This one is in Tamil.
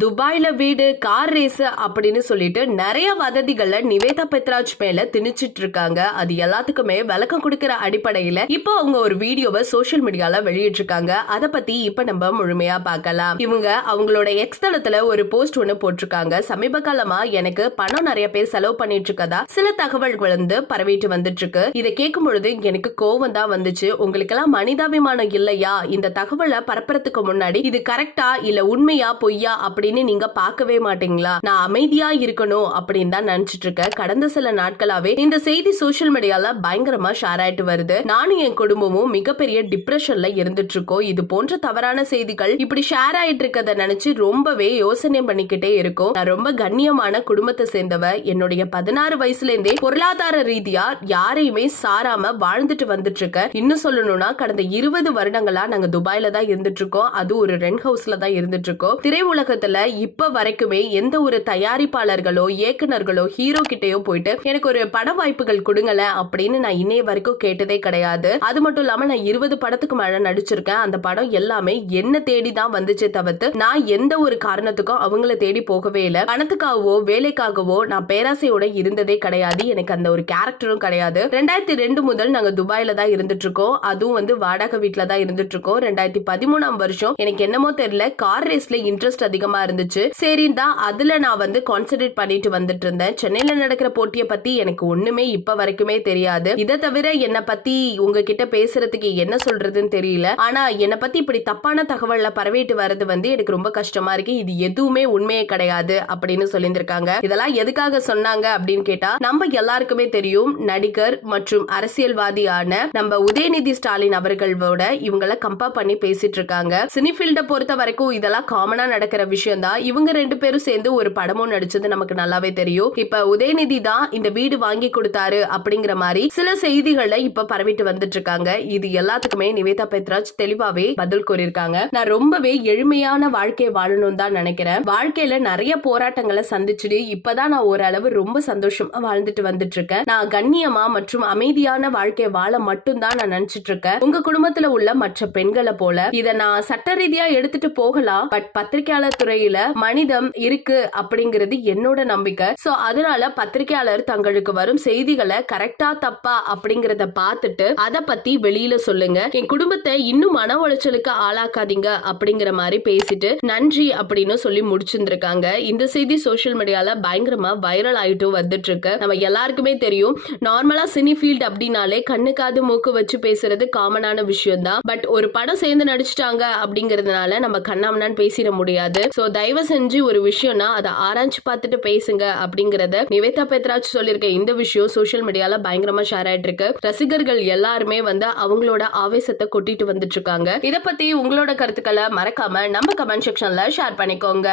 துபாய்ல வீடு, கார் ரேஸ் அப்படின்னு சொல்லிட்டு நிறைய வதந்திகளை நிவேதா பெத்ராஜ் மேல திணிச்சிட்டு இருக்காங்க. அது எல்லாத்துக்குமே விளக்கம் கொடுக்கிற அடிப்படையில இப்போ அவங்க ஒரு வீடியோவை சோசியல் மீடியால வெளியிட்டிருக்காங்க. அத பத்தி இப்ப நம்ம முழுமையா பார்க்கலாம். இவங்க அவங்களோட எக்ஸ் தளத்துல ஒரு போஸ்ட் ஒண்ணு போட்டிருக்காங்க. சமீப காலமா எனக்கு பணம் நிறைய பேர் செலவு பண்ணிட்டு இருக்கதா சில தகவல்கள் வந்து பரவிட்டு வந்துட்டு இருக்கு. இதை கேட்கும் பொழுது எனக்கு கோவம் தான் வந்துச்சு. உங்களுக்கு எல்லாம் மனிதாபிமானம் இல்லையா? இந்த தகவலை பரப்புறதுக்கு முன்னாடி இது கரெக்டா இல்ல உண்மையா பொய்யா அப்படின்னு நீங்க பார்க்கவே மாட்டீங்களா? நான் அமைதியா இருக்கணும் அப்படின்னு தான் நினைச்சிட்டு இருக்கேன். கடந்த சில நாட்களாவே இந்த செய்தி சோசியல் மீடியால பயங்கரமா ஷேர் ஆயிட்டு வருது. நானும் என் குடும்பமும் மிகப்பெரிய டிப்ரெஷன்ல இருந்துட்டு இருக்கோம். இது போன்ற தவறான செய்திகள் இப்படி ஷேர் ஆயிட்டு இருக்கத நினைச்சு ரொம்பவே யோசனை பண்ணிக்கிட்டே இருக்கும். நான் ரொம்ப கண்ணியமான குடும்பத்தை சேர்ந்தவ. என்னுடைய 16 வயசுல இருந்தே பொருளாதார ரீதியா யாரையுமே சாராம வாழ்ந்துட்டு வந்துட்டு இருக்கேன். இன்னும் சொல்லணும்னா கடந்த 20 வருடங்களா நாங்க துபாயில தான் இருந்துட்டு இருக்கோம். அது ஒரு ரெண்ட் ஹவுஸ்ல தான் இருந்துட்டு இருக்கோம். திரை உலகத்துல இப்ப வரைக்குமே எந்த ஒரு தயாரிப்பாளர்களோ இயக்குனர்களோ ஹீரோ கிட்டயோ போயிட்டு எனக்கு ஒரு பட வாய்ப்புகள் கொடுங்கல அப்படின்னு நான் இன்னைய வரைக்கும் கேட்டதே கிடையாது. அது மட்டும் இல்லாம நான் 20 படத்துக்கு மேல நடிச்சிருக்கேன். அந்த படம் எல்லாமே என்ன தேடி தான் வந்துச்சே தவிர்த்து நான் எந்த ஒரு காரணத்துக்கும் அவங்கள தேடி போகவே இல்லை. பணத்துக்காகவோ வேலைக்காகவோ நான் பேராசையோட இருந்ததே கிடையாது. எனக்கு அந்த ஒரு கேரக்டரும் கிடையாது. 2002 முதல் நாங்க துபாயில தான் இருந்துட்டு இருக்கோம். அதுவும் வந்து வாடகை வீட்டுல தான் இருந்துட்டு இருக்கோம். 2013 வருஷம் எனக்கு என்னமோ தெரியல கார் ரேஸ்ல இன்ட்ரெஸ்ட் அதிகமா இருந்துச்சு. சரி தான் அதுல நான் வந்து கான்சென்ட்ரேட் பண்ணிட்டு வந்துட்டு இருந்தேன். சென்னையில நடக்கிற போட்டியை பத்தி எனக்கு ஒண்ணுமே இப்ப வரைக்குமே தெரியாது. இதை தவிர என்ன பத்தி உங்ககிட்ட பேசுறதுக்கு என்ன சொல்றதுன்னு தெரியல. ஆனா என்ன பத்தி இப்படி தப்பான தகவல்ல பரவிட்டு வர்றது வந்து எனக்கு ரொம்ப கஷ்டமா இருக்கு. இது எதுவுமே உண்மையே கிடையாது அப்படின்னு சொல்லியிருக்காங்க. இதெல்லாம் எதுக்காக சொன்னாங்க அப்படின்னு கேட்டா நம்ம எல்லாருக்குமே தெரியும் நடிகர் மற்றும் அரசியல்வாதியான நம்ம உதயநிதி ஸ்டாலின் அவர்களோட இவங்களை கம்பேர் பண்ணி பேசிட்டு இருக்காங்க. சினிஃபீல்ட பொறுத்த வரைக்கும் இதெல்லாம் காமனா நடக்கிற விஷயம் தான். இவங்க 2 பேரும் சேர்ந்து ஒரு படமும் நடிச்சது நமக்கு நல்லாவே தெரியும். இப்ப உதயநிதி தான் இந்த வீடு வாங்கி கொடுத்தாரு அப்படிங்கிற மாதிரி சில செய்திகளை இப்ப பரவிட்டு வந்துட்டு இருக்காங்க. இது எல்லாத்துக்குமே நிவேதா பெத்ராஜ் தெளிவாவே பதில் கூறியிருக்காங்க. நான் ரொம்பவே எளிமையான வாழ்க்கையை வாழணும் தான் நினைக்கிறேன். வாழ்க்கையில நிறைய போராட்டங்களை சந்திச்சுட்டு இப்பதான் நான் ஓரளவு ரொம்ப சந்தோஷமா வாழ்ந்துட்டு வந்துட்டு இருக்கேன். நான் கண்ணியமா மற்றும் அமைதியான வாழ்க்கையை வாழ மட்டும் தான் நான் நினைச்சிட்டு இருக்கேன். உங்க குடும்பத்துல உள்ள மற்ற பெண்களை போல இதை நான் சட்ட ரீதியா எடுத்துட்டு போகலாம். பட் பத்திரிகையாளர் துறையில மனிதம் இருக்கு அப்படிங்கிறது என்னோட நம்பிக்கை. சோ அதனால பத்திரிகையாளர் தங்களுக்கு வரும் செய்திகளை கரெக்டா தப்பா அப்படிங்கறத பார்த்துட்டு அத பத்தி வெளியில சொல்லுங்க. என் குடும்பத்தை இன்னும் மன உளைச்சலுக்கு ஆளாக்காதீங்க அப்படிங்கிற மாதிரி பேசிட்டு நன்றி அப்படின்னு சொல்லி முடிச்சிருந்திருக்காங்க. இந்த செய்தி சோசியல் மீடியால பயங்கரமா வைரல் ஆயிட்டு வந்துட்டு இருக்கு. நம்ம எல்லாருக்குமே தெரியும் நார்மலா சினி ஃபீல்ட் அப்படின்னாலே கண்ணு காது மூக்கு வச்சு பேசுறது காமனான விஷயம் தான். பட் ஒரு படம் சேர்ந்து நடிச்சிட்டாங்க அப்படிங்கறதுனால நம்ம கண்ணாமண்ணான்னு பேசிட முடியாது. சோ தயவு செஞ்சு ஒரு விஷயம்னா அதை ஆராய்ச்சி பார்த்துட்டு பேசுங்க அப்படிங்கறத நிவேதா பெத்ராஜ் சொல்லியிருக்க இந்த விஷயம் சோசியல் மீடியால பயங்கரமா ஷேர் ஆயிட்டு இருக்கு. ரசிகர்கள் எல்லாருமே வந்து அவங்களோட ஆவேசத்தை கொட்டிட்டு வந்துட்டு இருக்காங்க. இத பத்தி உங்களோட கருத்துக்களை மறக்காம நம்ம கமெண்ட் செக்ஷன்ல ஷேர் பண்ணிக்கோங்க.